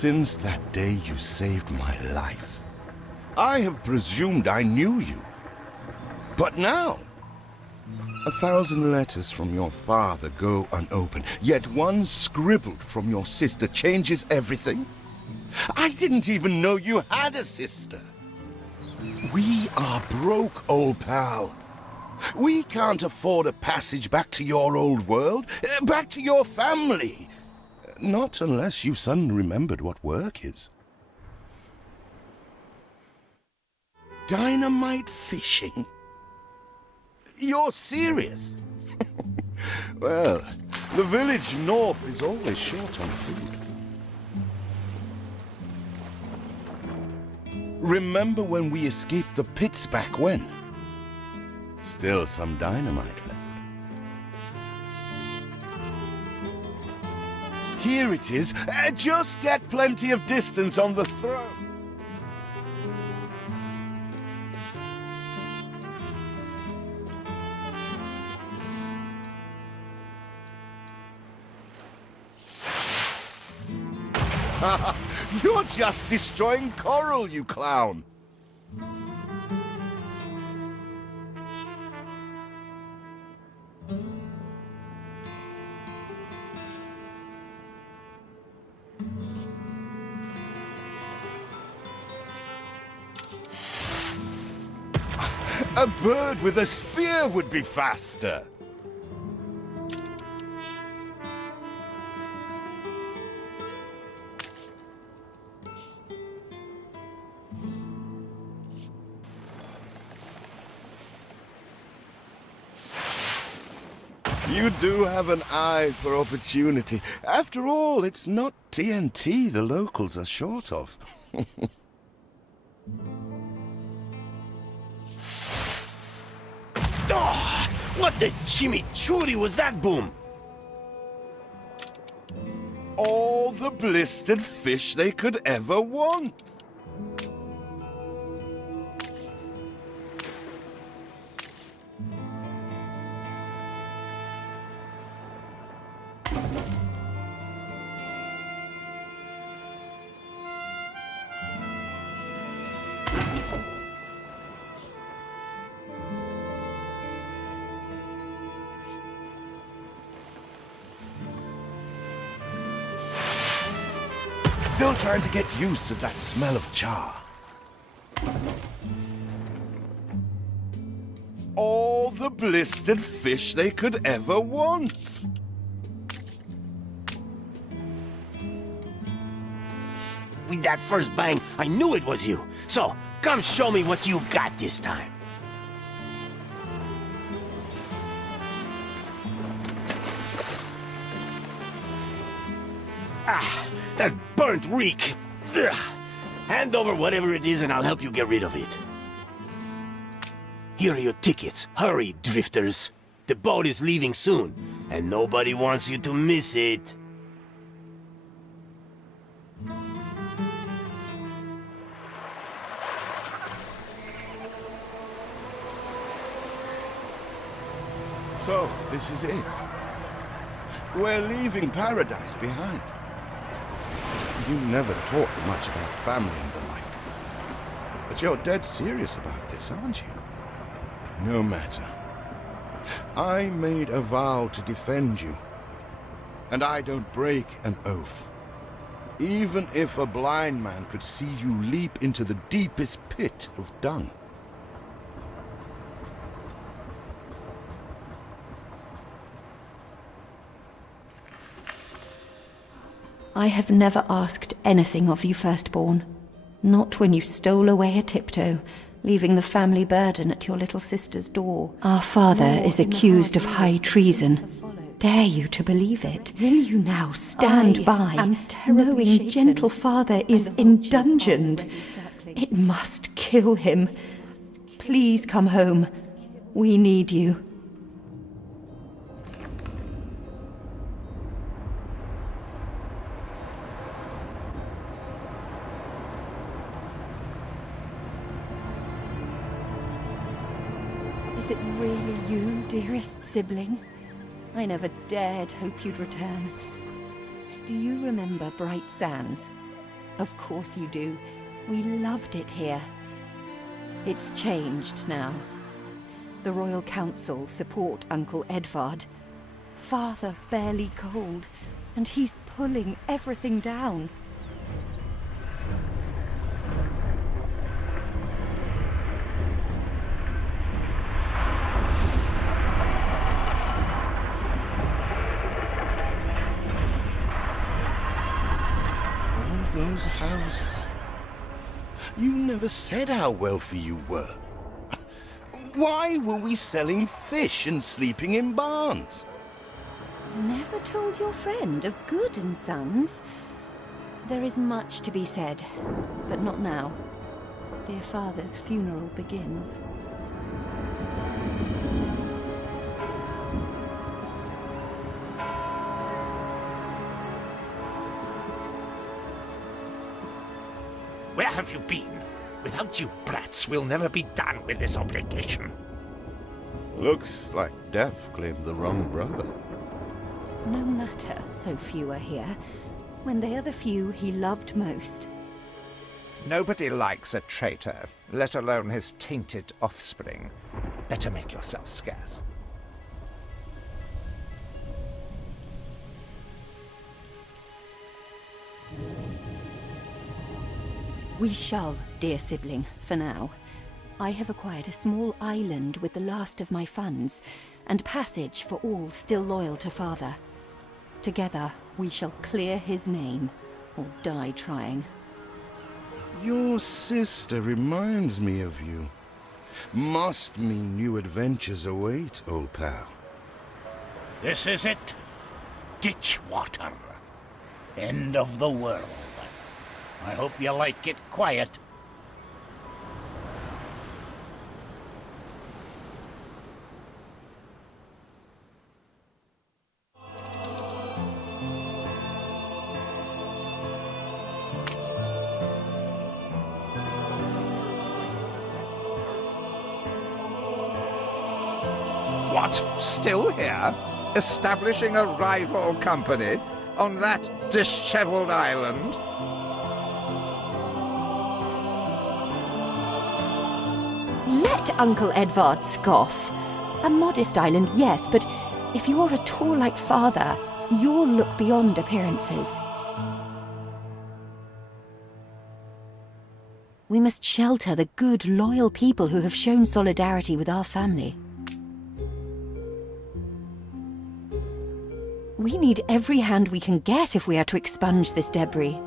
Since that day you saved my life, I have presumed I knew you. But now, 1,000 letters from your father go unopened, yet one scribbled from your sister changes everything. I didn't even know you had a sister. We are broke, old pal. We can't afford a passage back to your old world, back to your family. Not unless you suddenly remembered what work is. Dynamite fishing? You're serious? Well, the village north is always short on food. Remember when we escaped the pits back when? Still some dynamite left. Here it is. Just get plenty of distance on the throw. You're just destroying coral, you clown. A bird with a spear would be faster. You do have an eye for opportunity. After all, it's not TNT the locals are short of. Oh, what the chimichurri was that boom? All the blistered fish they could ever want. Still trying to get used to that smell of char. All the blistered fish they could ever want. With that first bang, I knew it was you. So, come show me what you got this time. Ah, that burnt reek. Ugh. Hand over whatever it is and I'll help you get rid of it. Here are your tickets. Hurry, drifters. The boat is leaving soon, and nobody wants you to miss it. So, this is it. We're leaving paradise behind. You never talked much about family and the like. But you're dead serious about this, aren't you? No matter. I made a vow to defend you. And I don't break an oath. Even if a blind man could see you leap into the deepest pit of dung. I have never asked anything of you, firstborn. Not when you stole away a tiptoe, leaving the family burden at your little sister's door. Our father is accused of high treason. Dare you to believe it? Will you now stand by, knowing gentle father is indungeoned? It must kill him. Please come home. We need you. Is it really you, dearest sibling? I never dared hope you'd return. Do you remember Bright Sands? Of course you do. We loved it here. It's changed now. The Royal Council support Uncle Edvard. Father barely cold, and he's pulling everything down. Those houses. You never said how wealthy you were. Why were we selling fish and sleeping in barns? Never told your friend of Good and Sons? There is much to be said, but not now. Dear father's funeral begins. Where have you been? Without you brats, we'll never be done with this obligation. Looks like Death claimed the wrong brother. No matter, so few are here, when they are the few he loved most. Nobody likes a traitor, let alone his tainted offspring. Better make yourself scarce. We shall, dear sibling, for now. I have acquired a small island with the last of my funds, and passage for all still loyal to father. Together, we shall clear his name, or die trying. Your sister reminds me of you. Must mean new adventures await, old pal. This is it. Ditch water. End of the world. I hope you like it quiet. What? Still here? Establishing a rival company? On that disheveled island? Let Uncle Edvard scoff. A modest island, yes, but if you're at all like father, you'll look beyond appearances. We must shelter the good, loyal people who have shown solidarity with our family. We need every hand we can get if we are to expunge this debris.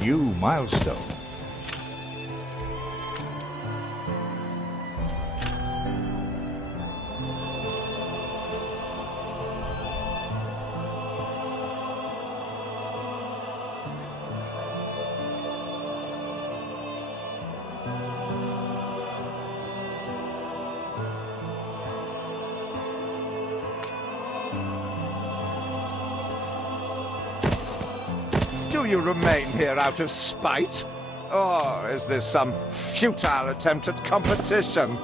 new milestone. Do you remain here out of spite? Or is this some futile attempt at competition?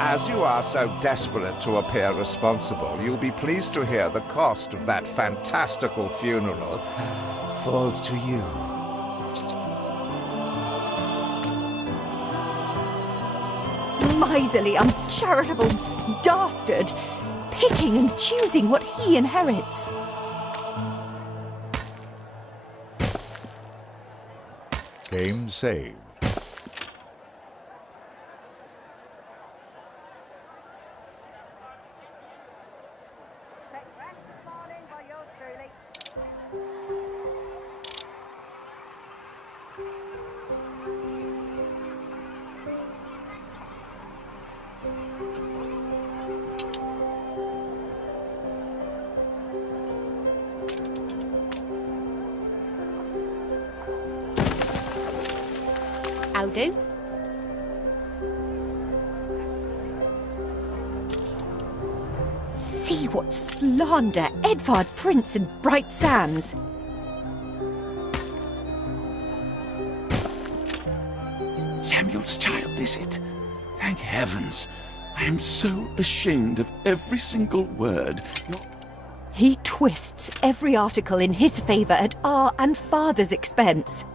As you are so desperate to appear responsible, you'll be pleased to hear the cost of that fantastical funeral falls to you. Miserly, uncharitable dastard! Picking and choosing what he inherits. Game saved. I'll do. See what slander Edvard Prince and Bright Sands. Samuel's child, is it? Thank heavens. I am so ashamed of every single word. He twists every article in his favour at our and father's expense.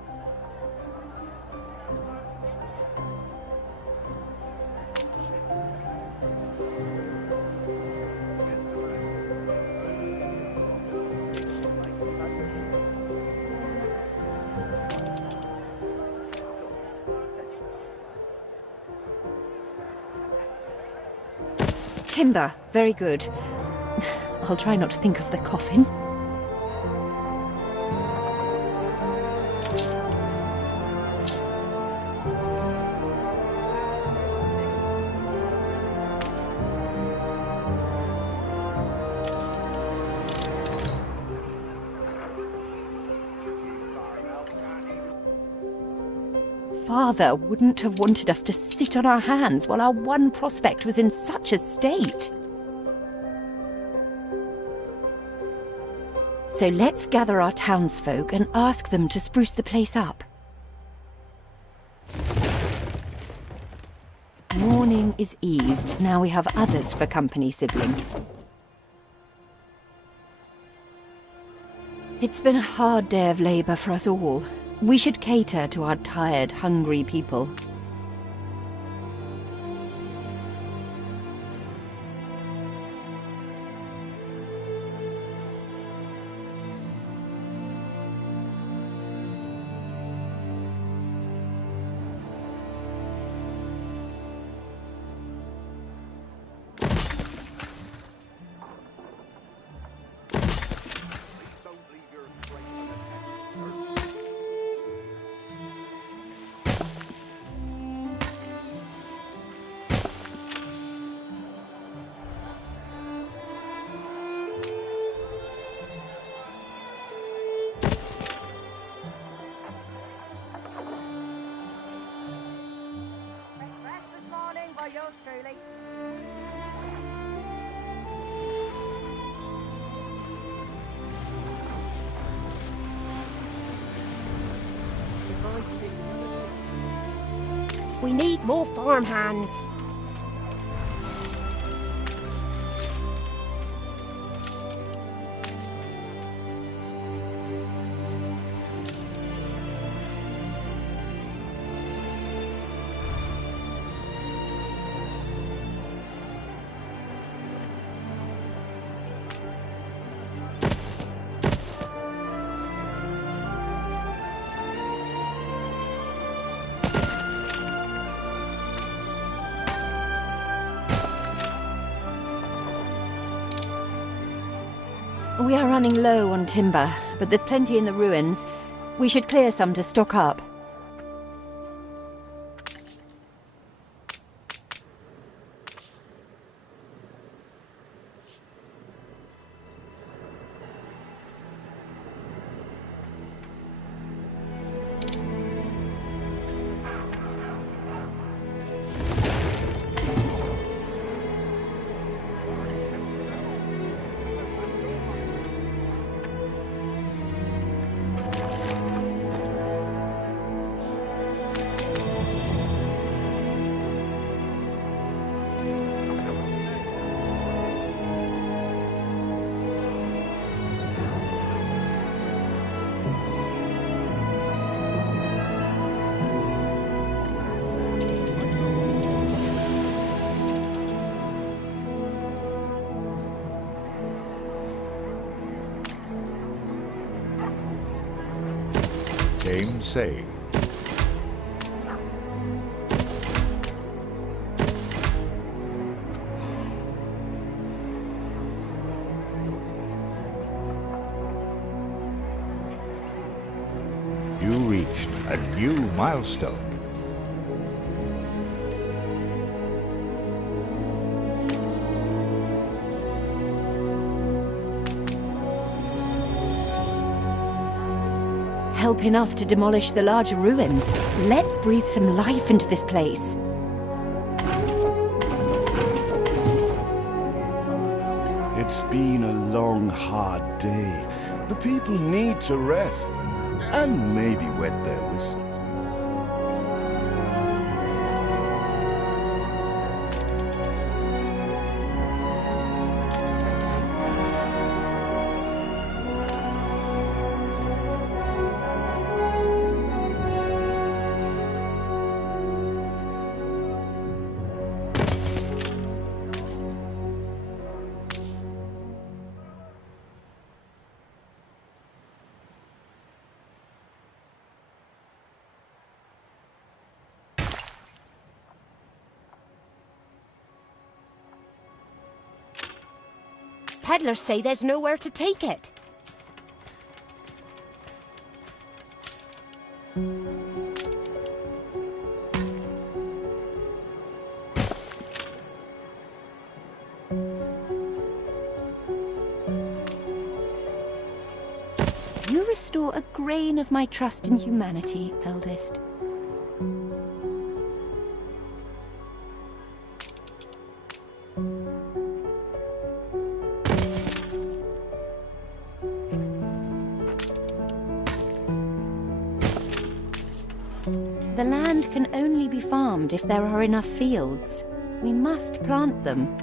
Timber, very good. I'll try not to think of the coffin. Father wouldn't have wanted us to sit on our hands while our one prospect was in such a state. So let's gather our townsfolk and ask them to spruce the place up. Mourning is eased. Now we have others for company, sibling. It's been a hard day of labour for us all. We should cater to our tired, hungry people. Yours truly. We need more farmhands. We are running low on timber, but there's plenty in the ruins. We should clear some to stock up. Game saved. You reached a new milestone. Help enough to demolish the larger ruins. Let's breathe some life into this place. It's been a long, hard day. The people need to rest and maybe wet their whistles. Peddlers say there's nowhere to take it. You restore a grain of my trust in humanity, eldest. The land can only be farmed if there are enough fields. We must plant them.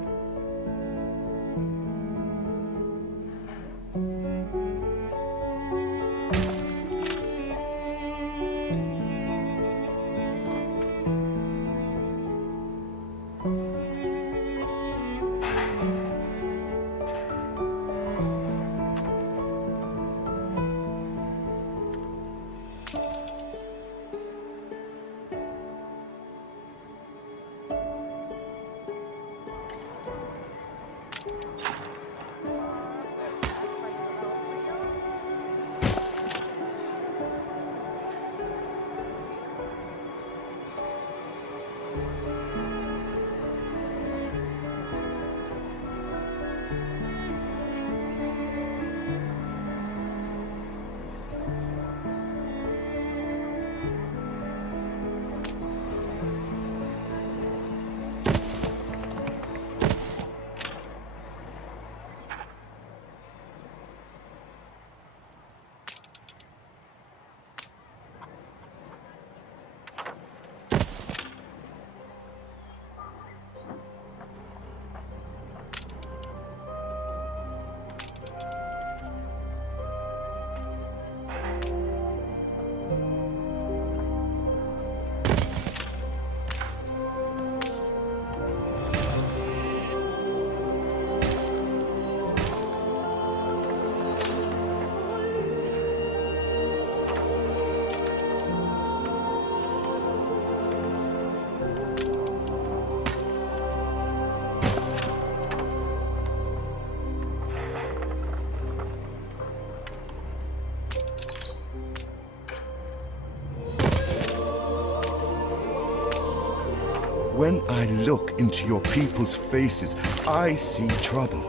when I look into your people's faces, I see trouble.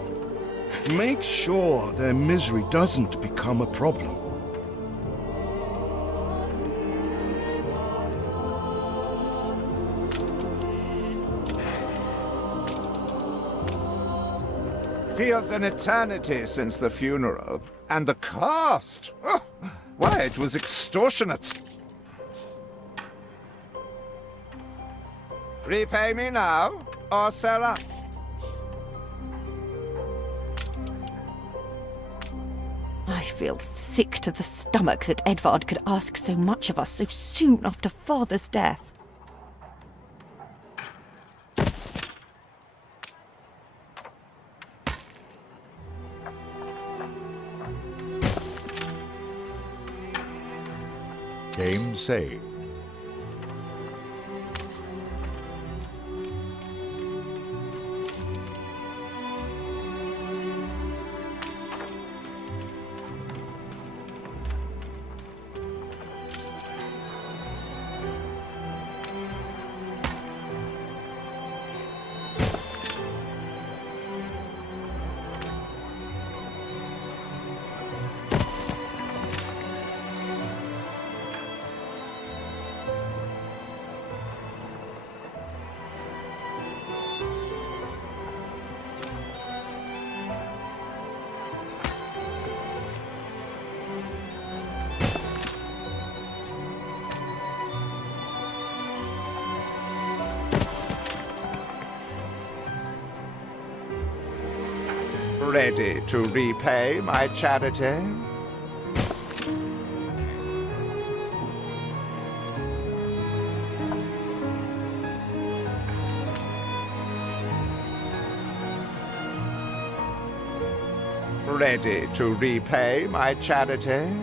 Make sure their misery doesn't become a problem. Feels an eternity since the funeral. And the cost! Oh, why, it was extortionate. Repay me now, or sell up. I feel sick to the stomach that Edvard could ask so much of us so soon after father's death. Game saved. Ready to repay my charity? Ready to repay my charity?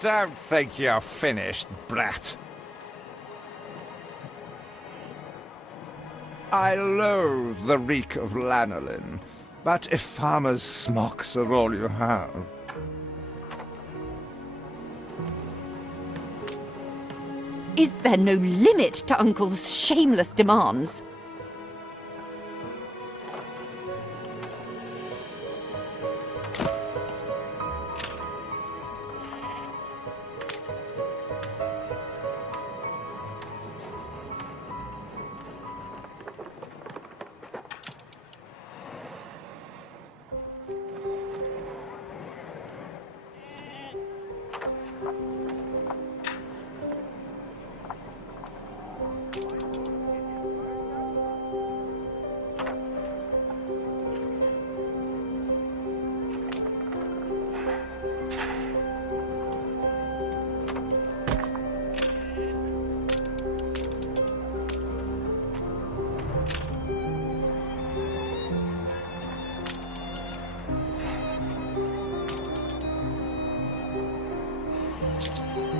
Don't think you're finished, brat. I loathe the reek of lanolin, but if farmers' smocks are all you have... Is there no limit to Uncle's shameless demands?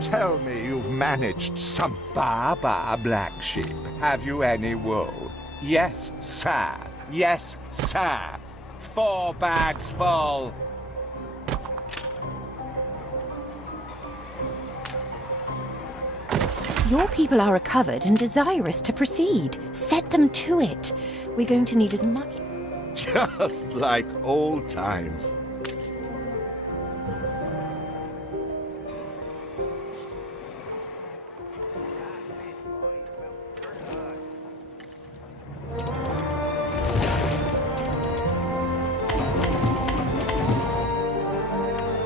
Tell me you've managed some Baba black sheep. Have you any wool? Yes, sir. Yes, sir. 4 bags full. Your people are recovered and desirous to proceed. Set them to it. We're going to need as much... Just like old times.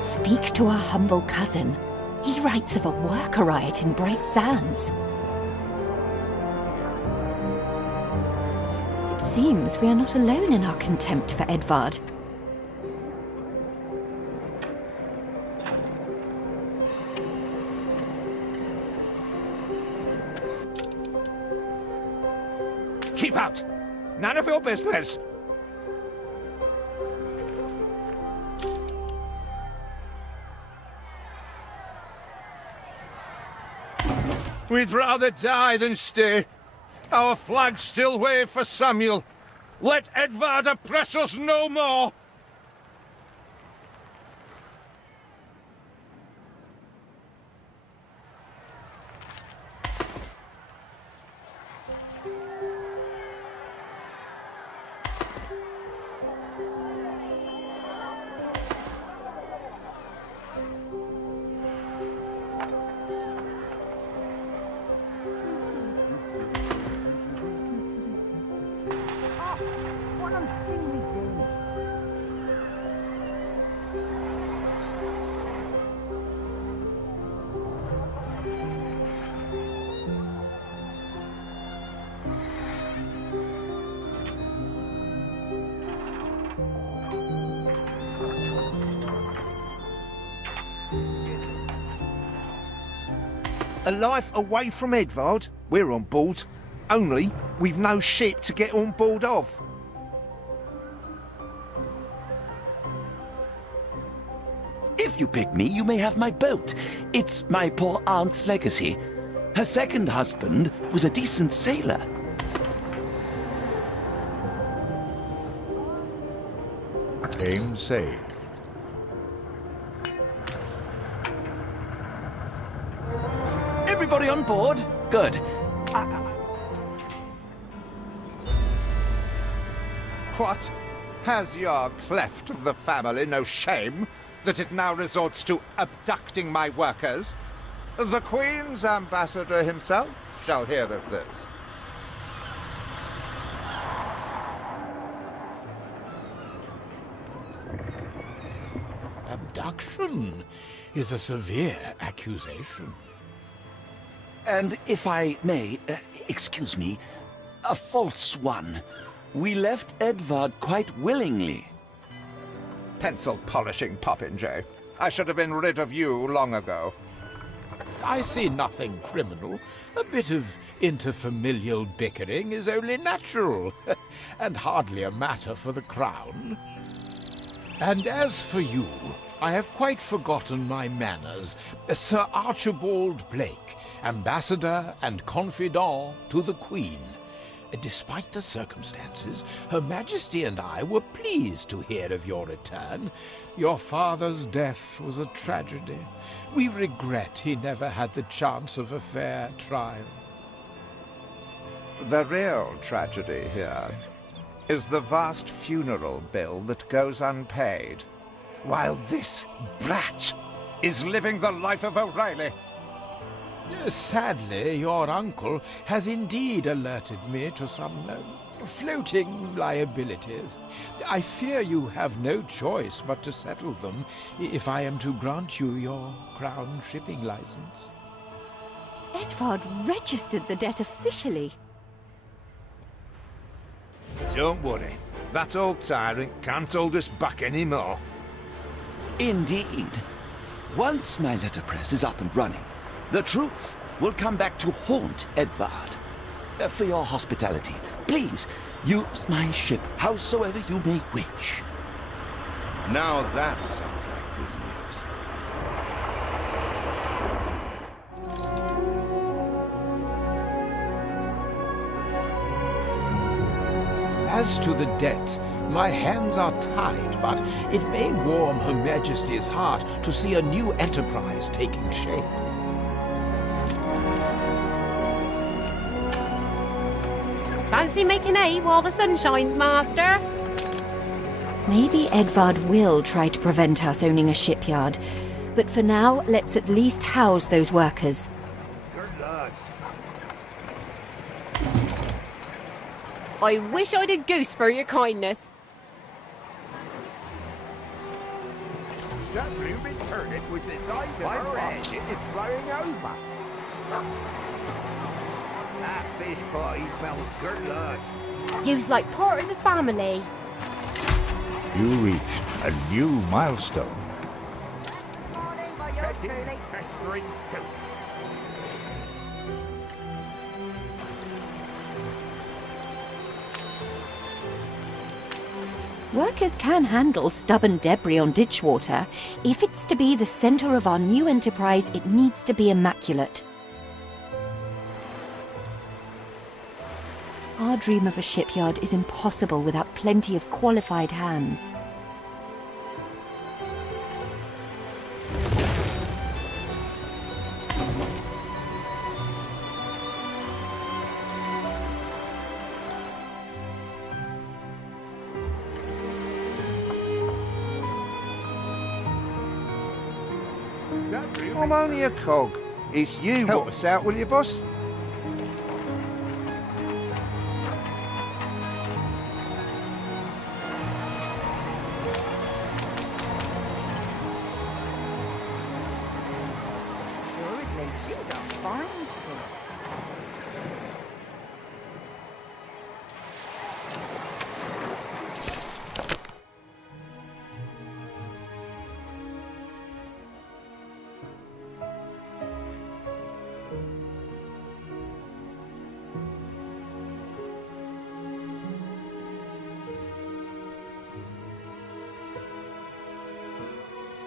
Speak to our humble cousin. He writes of a worker riot in Bright Sands. It seems we are not alone in our contempt for Edvard. Keep out! None of your business! We'd rather die than stay. Our flags still wave for Samuel. Let Edvard oppress us no more. soon we do. A life away from Edvard? We're on board. Only we've no ship to get on board of. If you pick me, you may have my boat. It's my poor aunt's legacy. Her second husband was a decent sailor. Game saved. Everybody on board? Good. What? Has your cleft of the family no shame that it now resorts to abducting my workers? The Queen's ambassador himself shall hear of this. Abduction is a severe accusation. And if I may, excuse me, a false one. We left Edvard quite willingly. Pencil polishing popinjay. I should have been rid of you long ago. I see nothing criminal. A bit of interfamilial bickering is only natural, and hardly a matter for the crown. And as for you, I have quite forgotten my manners. Sir Archibald Blake, ambassador and confidant to the Queen. Despite the circumstances, Her Majesty and I were pleased to hear of your return. Your father's death was a tragedy. We regret he never had the chance of a fair trial. The real tragedy here is the vast funeral bill that goes unpaid, while this brat is living the life of O'Reilly. Sadly, your uncle has indeed alerted me to some floating liabilities. I fear you have no choice but to settle them if I am to grant you your crown shipping license. Edvard registered the debt officially. Don't worry, that old tyrant can't hold us back anymore. Indeed. Once my letterpress is up and running, the truth will come back to haunt Edvard. For your hospitality, please use my ship howsoever you may wish. Now that sounds like good news. As to the debt, my hands are tied, but it may warm Her Majesty's heart to see a new enterprise taking shape. Fancy making hay while the sun shines, Master? Maybe Edvard will try to prevent us owning a shipyard, but for now, let's at least house those workers. I wish I'd a goose for your kindness. That blooming turnip was the size of her head. It is flowing over. That fish pie smells good. You's like part of the family. You reached a new milestone. Morning by yours truly. Festering filth. Workers can handle stubborn debris on ditch water. If it's to be the center of our new enterprise, it needs to be immaculate. Our dream of a shipyard is impossible without plenty of qualified hands. I'm only a cog. It's you help us out, will you, boss? fine ship.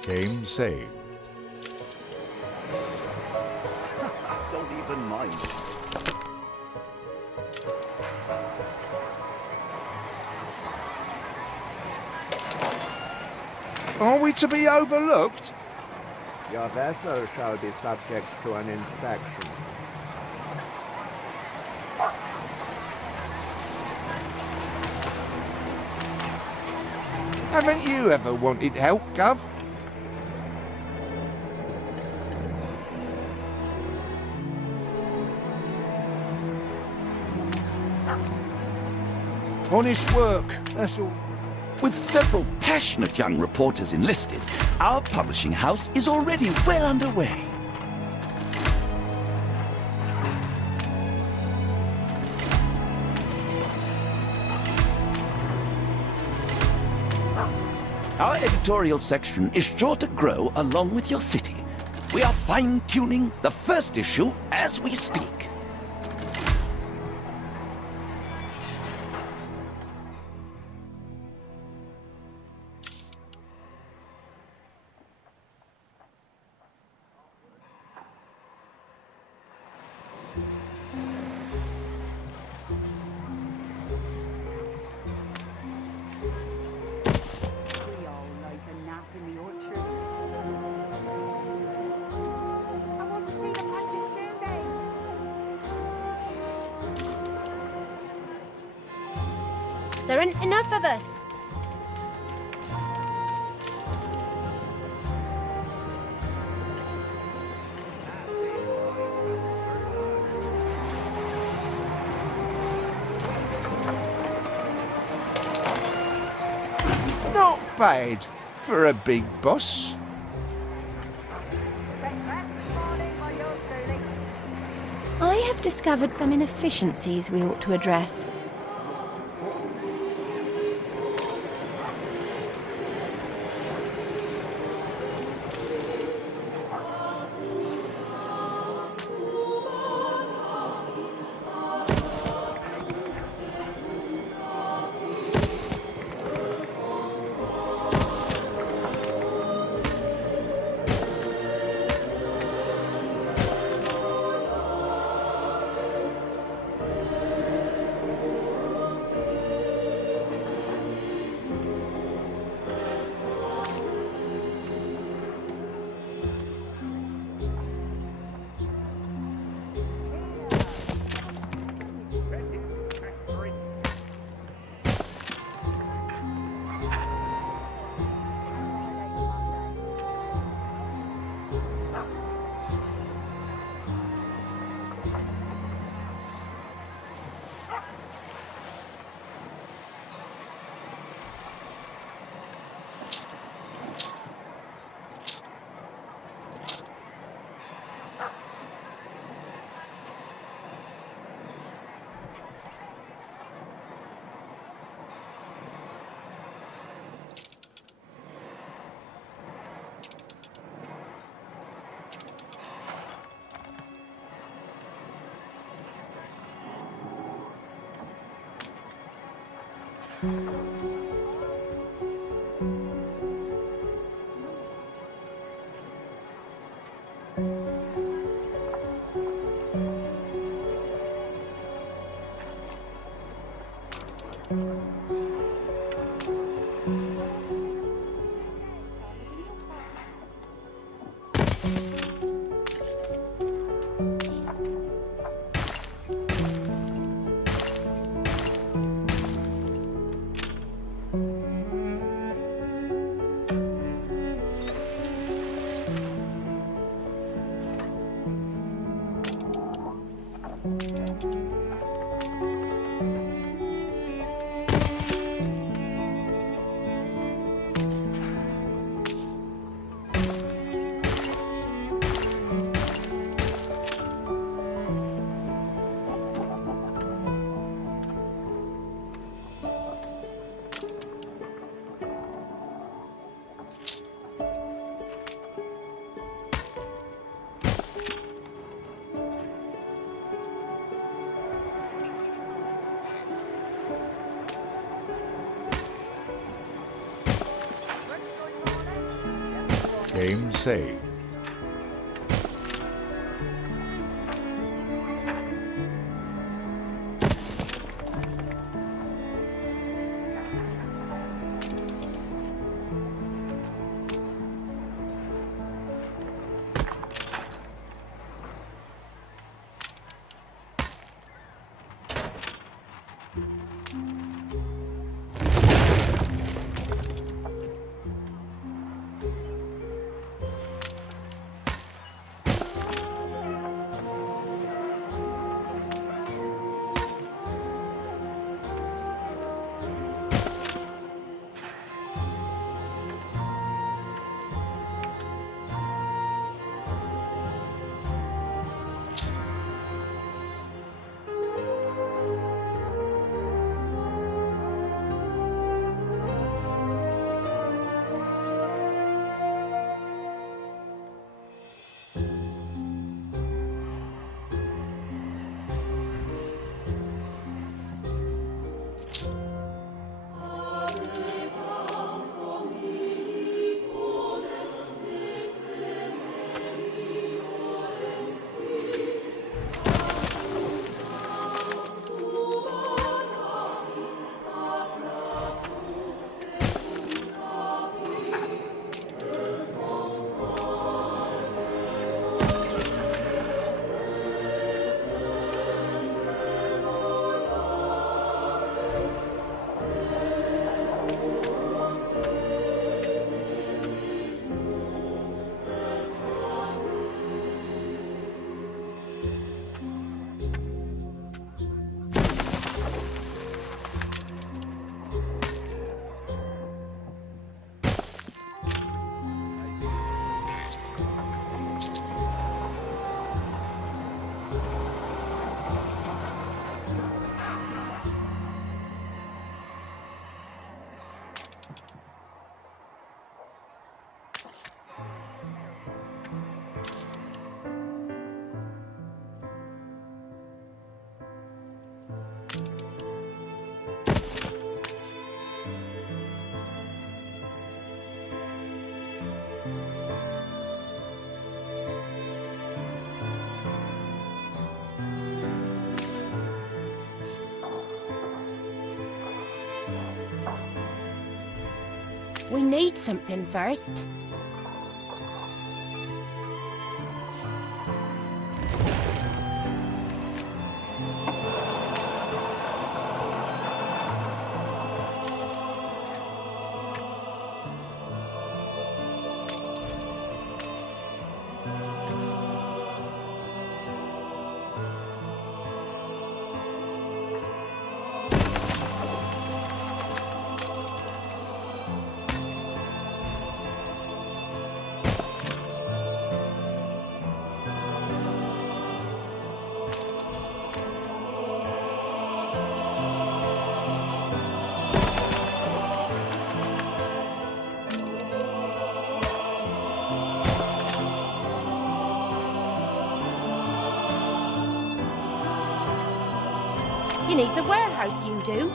Game saved. Don't even mind. Are we to be overlooked? Your vessel shall be subject to an inspection. Haven't you ever wanted help, Gov? Honest work, that's all. With several passionate young reporters enlisted, our publishing house is already well underway. Our editorial section is sure to grow along with your city. We are fine-tuning the first issue as we speak. We all like a nap in the orchard. I want to see the Punch and Chew game. There aren't enough of us. Not bad for a big boss. Breakfast this morning by yours truly. I have discovered some inefficiencies we ought to address. Game saved. We need something first. You need a warehouse, you do.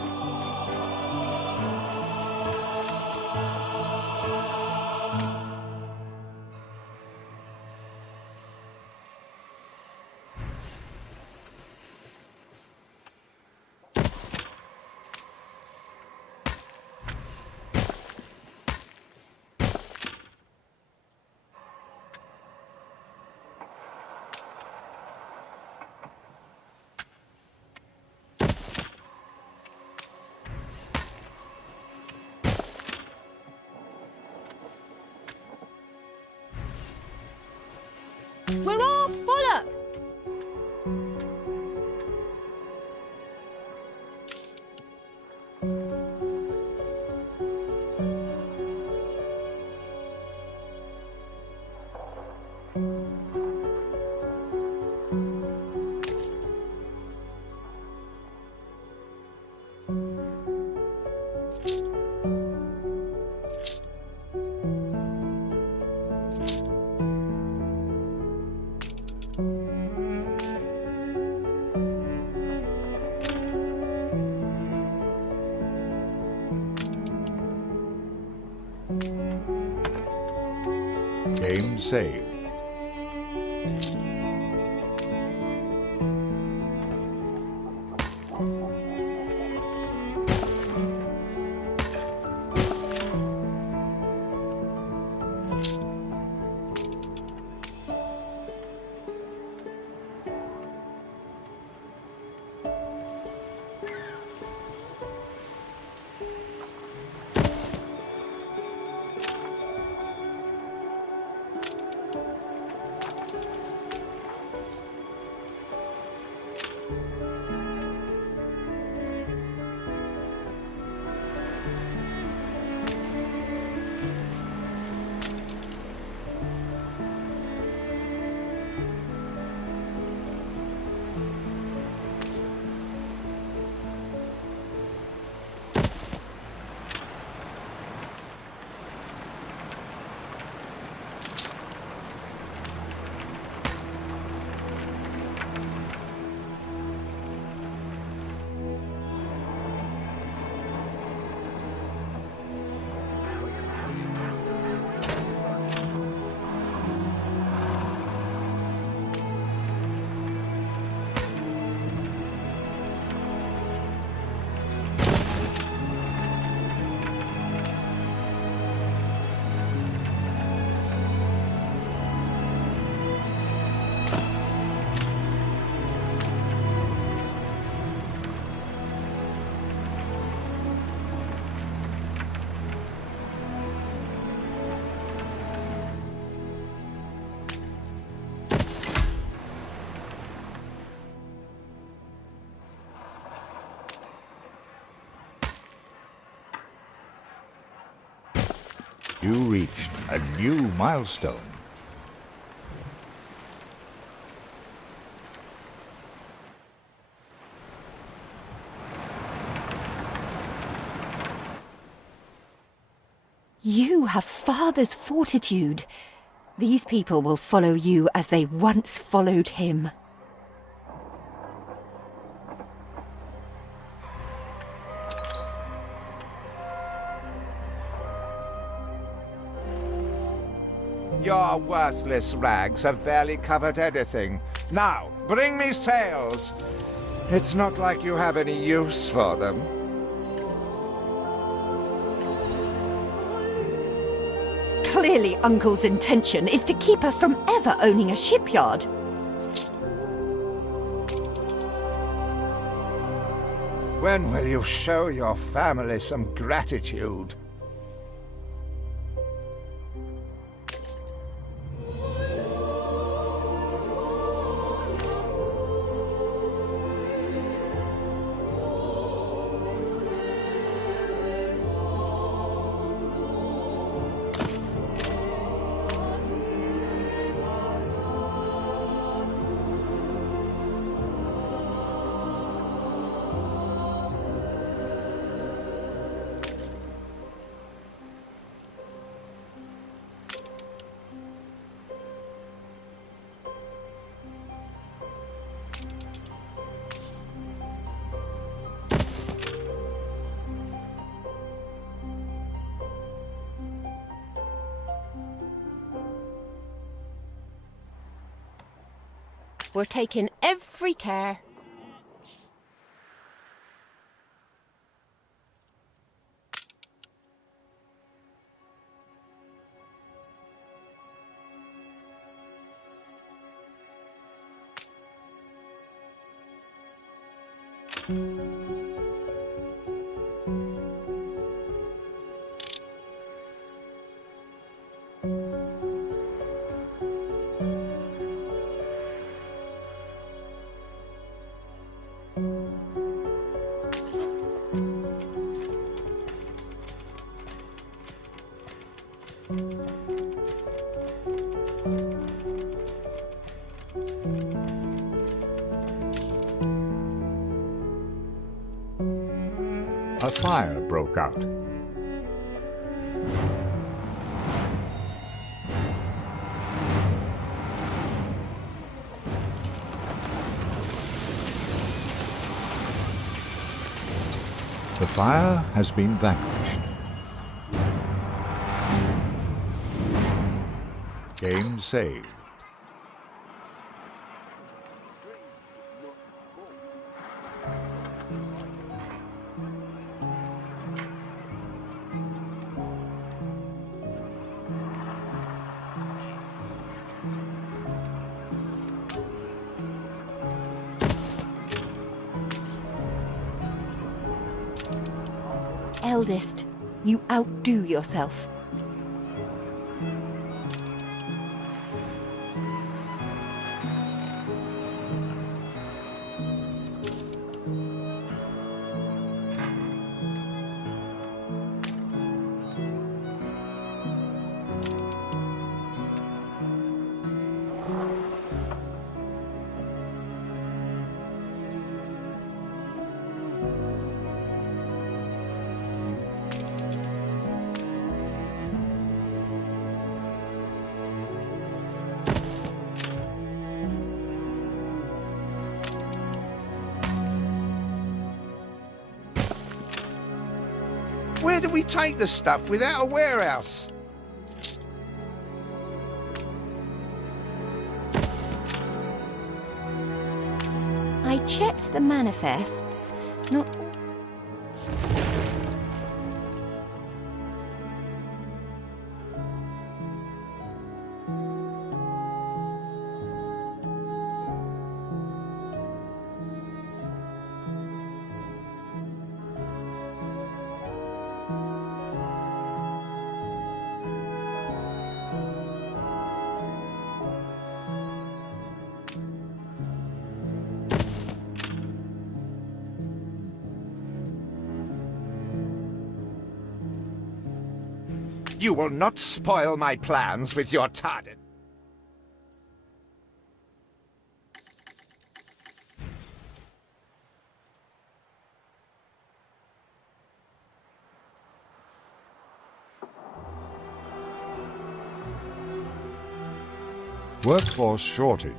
We're all full up. Game saved. You reached a new milestone. You have father's fortitude. These people will follow you as they once followed him. Your worthless rags have barely covered anything. Now, bring me sails. It's not like you have any use for them. Clearly, Uncle's intention is to keep us from ever owning a shipyard. When will you show your family some gratitude? We're taking every care. A fire broke out. The fire has been vanquished. Game saved. Eldest, you outdo yourself. Where do we take the stuff without a warehouse? I checked the manifests. Not... You will not spoil my plans with your tartan. Workforce shortage.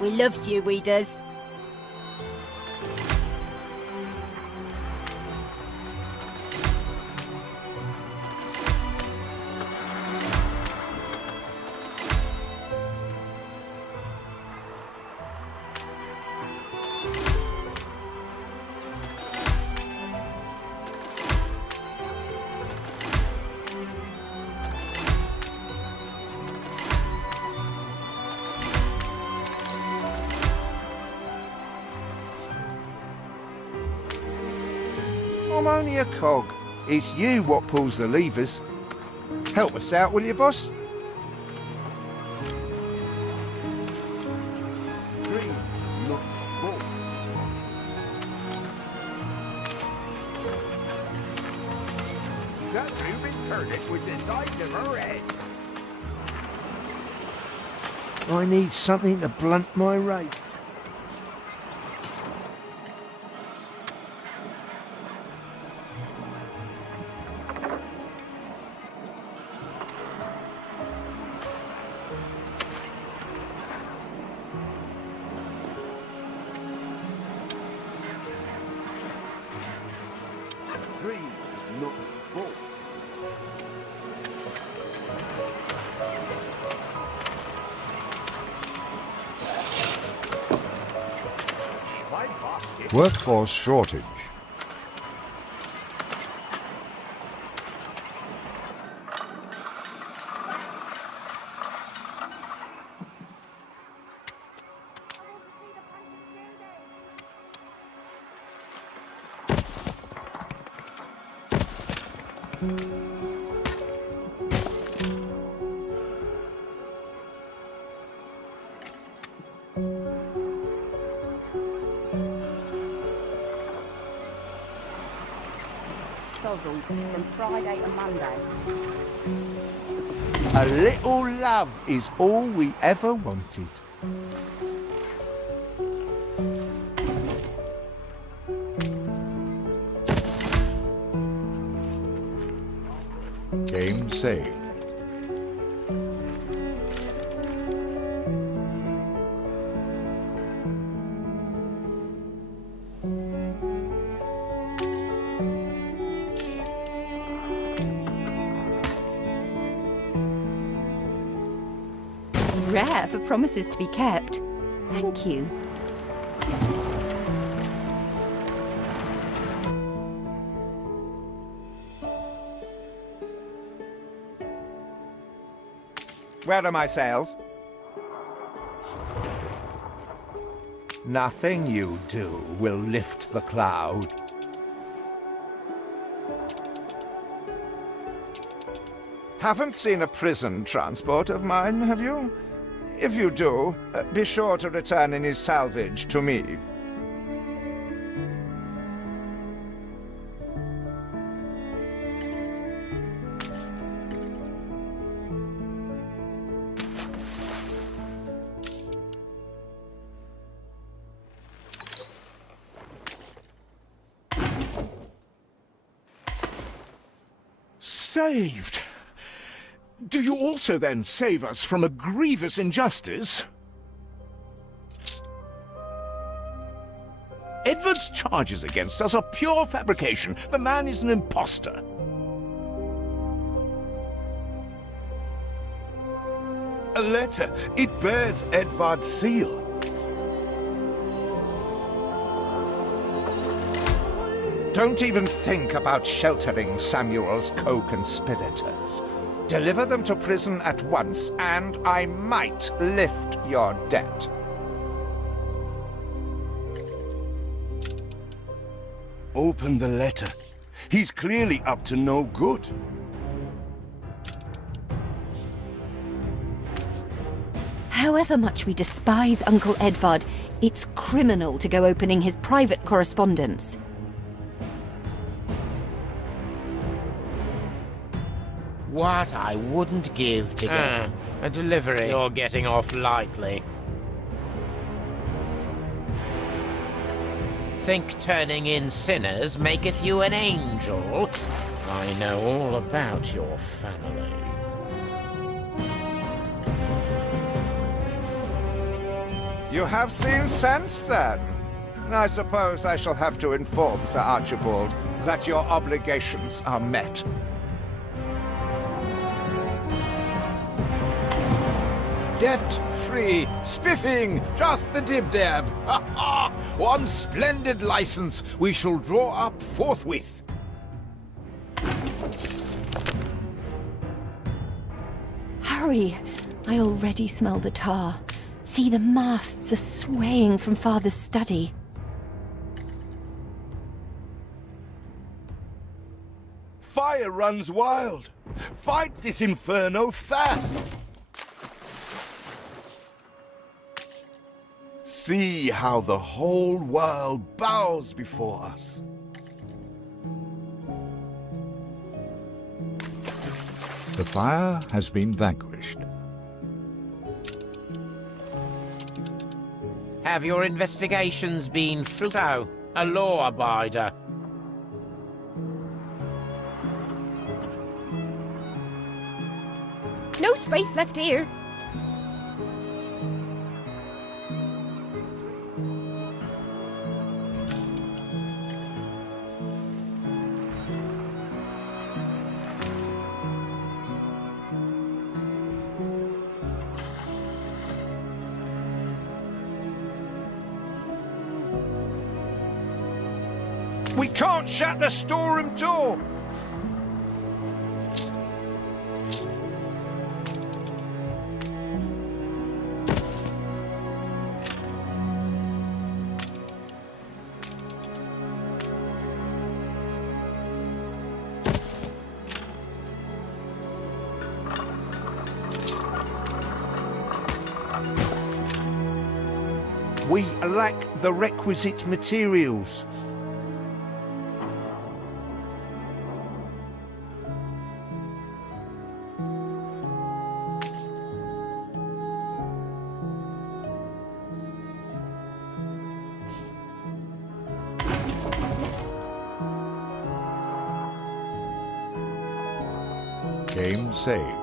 We loves you, we does. I'm only a cog. It's you what pulls the levers. Help us out, will you, boss? Dreams, not sports. That moving turnip was the size of her head. I need something to blunt my rate. Dreams, not sports. Workforce shortage. Sozzled from Friday to Monday. A little love is all we ever wanted. Game saved. Rare for promises to be kept. Thank you. Where are my sails? Nothing you do will lift the cloud. Haven't seen a prison transport of mine, have you? If you do, be sure to return any salvage to me. Saved! Do you also then save us from a grievous injustice? Edward's charges against us are pure fabrication. The man is an impostor. A letter. It bears Edvard's seal. Don't even think about sheltering Samuel's co-conspirators. Deliver them to prison at once, and I might lift your debt. Open the letter. He's clearly up to no good. However much we despise Uncle Edvard, it's criminal to go opening his private correspondence. What I wouldn't give to get A delivery. You're getting off lightly. Think turning in sinners maketh you an angel? I know all about your family. You have seen sense, then? I suppose I shall have to inform Sir Archibald that your obligations are met. Debt-free, spiffing, just the dib-dab. Ha ha! One splendid license we shall draw up forthwith. Hurry! I already smell the tar. See, the masts are swaying from Father's study. Fire runs wild. Fight this inferno fast. See how the whole world bows before us. The fire has been vanquished. Have your investigations been fruitful? A law-abider. No space left here. We can't shut the storeroom door! We lack the requisite materials. Game saved.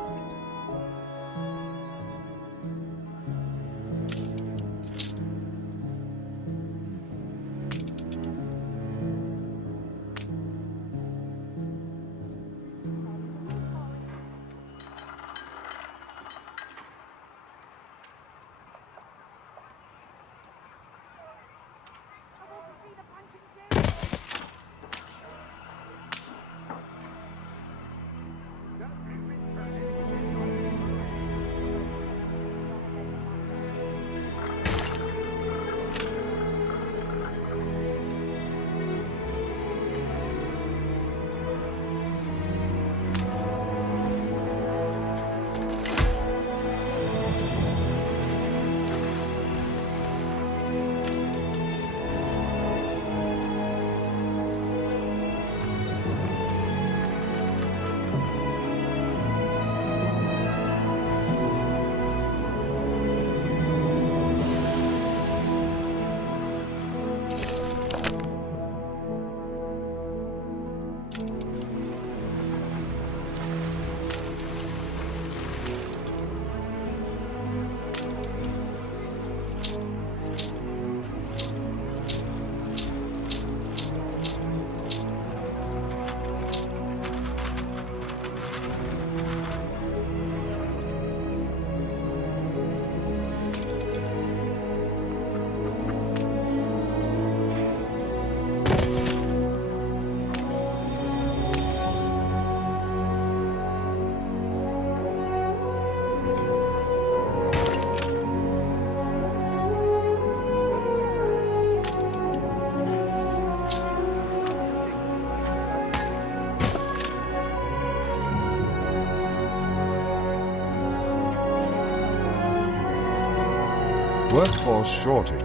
Workforce shortage.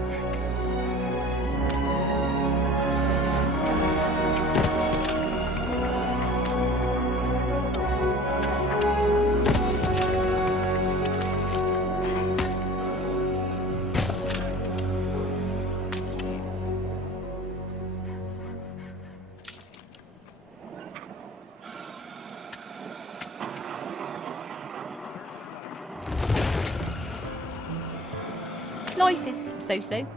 Life is so-so.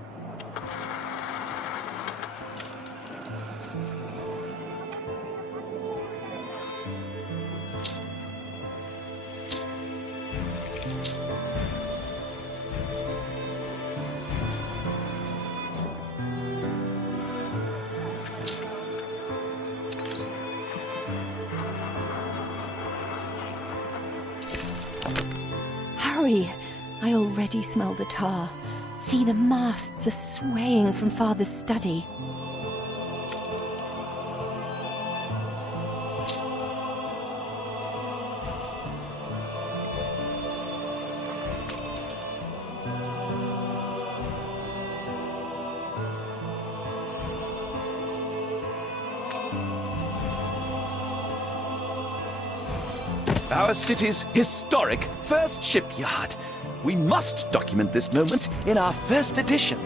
Hurry! I already smell the tar. See, the masts are swaying from Father's study. Our city's historic first shipyard. We must document this moment in our first edition.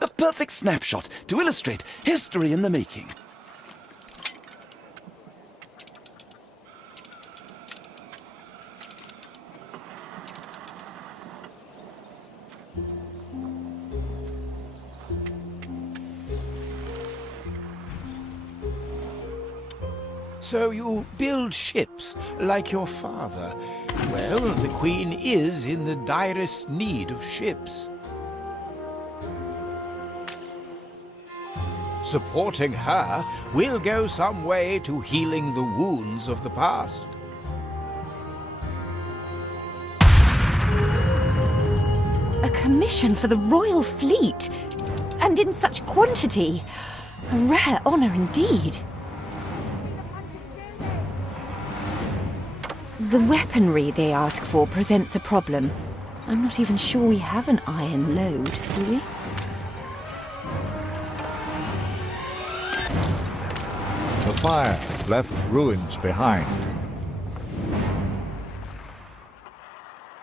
A perfect snapshot to illustrate history in the making. So you build ships like your father. Well, the Queen is in the direst need of ships. Supporting her will go some way to healing the wounds of the past. A commission for the Royal Fleet! And in such quantity! A rare honor indeed. The weaponry they ask for presents a problem. I'm not even sure we have an iron load, do we? The fire left ruins behind.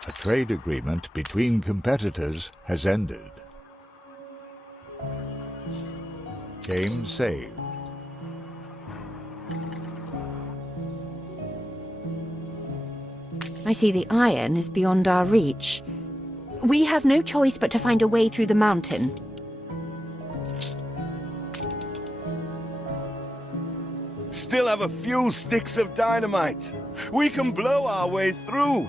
A trade agreement between competitors has ended. Game saved. I see the iron is beyond our reach. We have no choice but to find a way through the mountain. Still have a few sticks of dynamite. We can blow our way through.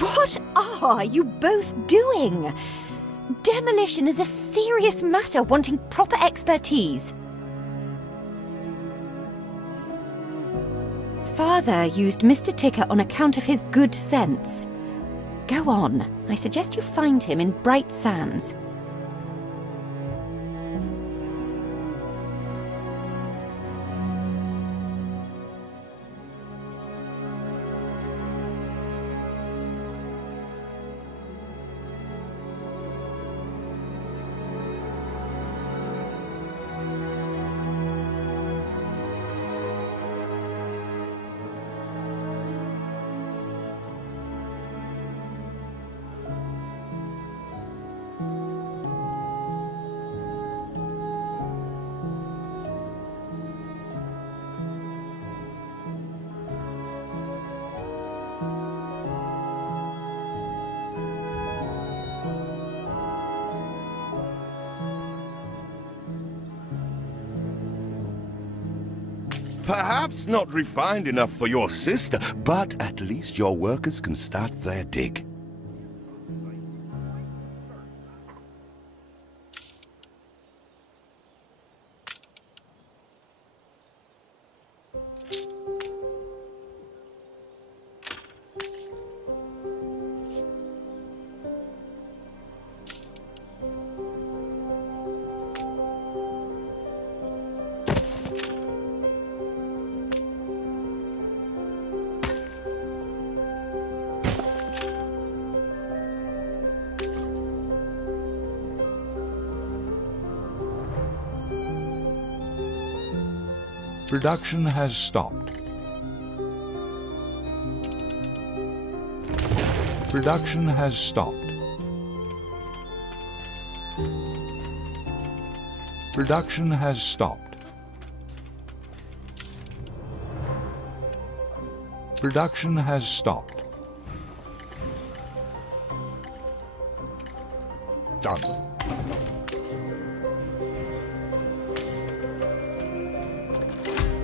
What are you both doing? Demolition is a serious matter wanting proper expertise. Father used Mr. Ticker on account of his good sense. Go on. I suggest you find him in Bright Sands. Perhaps not refined enough for your sister, but at least your workers can start their dig. Production has stopped. Production has stopped. Production has stopped. Production has stopped. Done.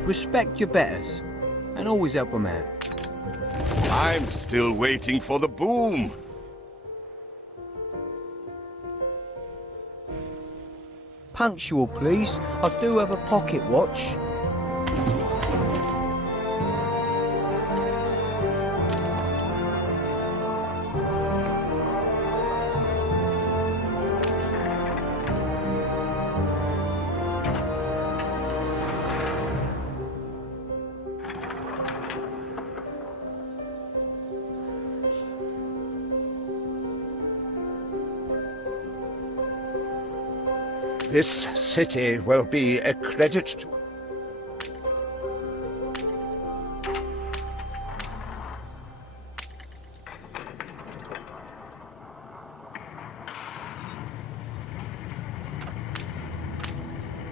Respect your betters, and always help them out. I'm still waiting for the boom. Punctual, please. I do have a pocket watch. This city will be a credit to...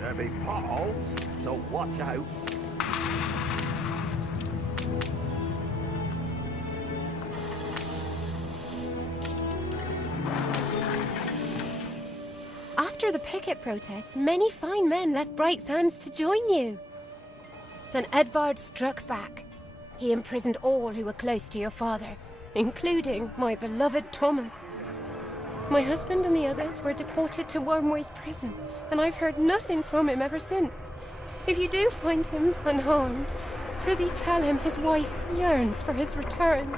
There'll be potholes, so watch out. After the picket protests, many fine men left Bright Sands to join you. Then Edvard struck back. He imprisoned all who were close to your father, including my beloved Thomas. My husband and the others were deported to Wormway's prison, and I've heard nothing from him ever since. If you do find him unharmed, prithee tell him his wife yearns for his return.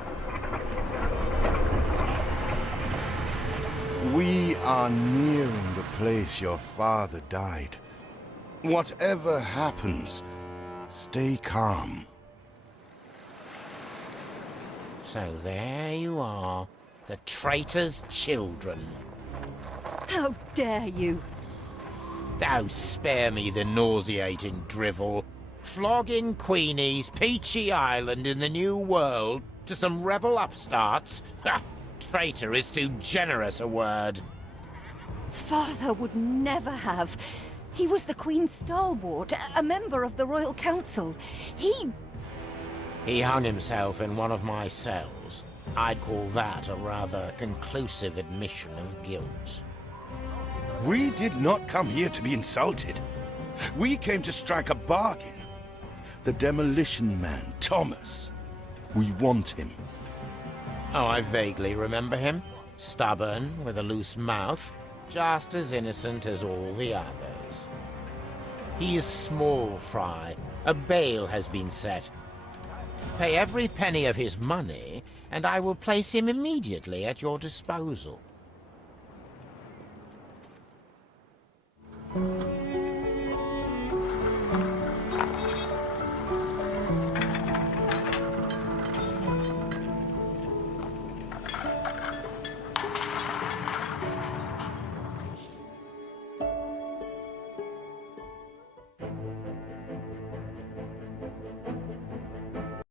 We are nearing the place your father died. Whatever happens, stay calm. So there you are, the traitor's children. How dare you? Oh, spare me the nauseating drivel. Flogging Queenie's Peachy Island in the New World to some rebel upstarts? Ha! Traitor is too generous a word. Father would never have. He was the Queen's stalwart, a member of the Royal Council. He hung himself in one of my cells. I'd call that a rather conclusive admission of guilt. We did not come here to be insulted. We came to strike a bargain. The demolition man, Thomas. We want him. Oh, I vaguely remember him. Stubborn, with a loose mouth, just as innocent as all the others. He is small fry. A bail has been set. Pay every penny of his money, and I will place him immediately at your disposal.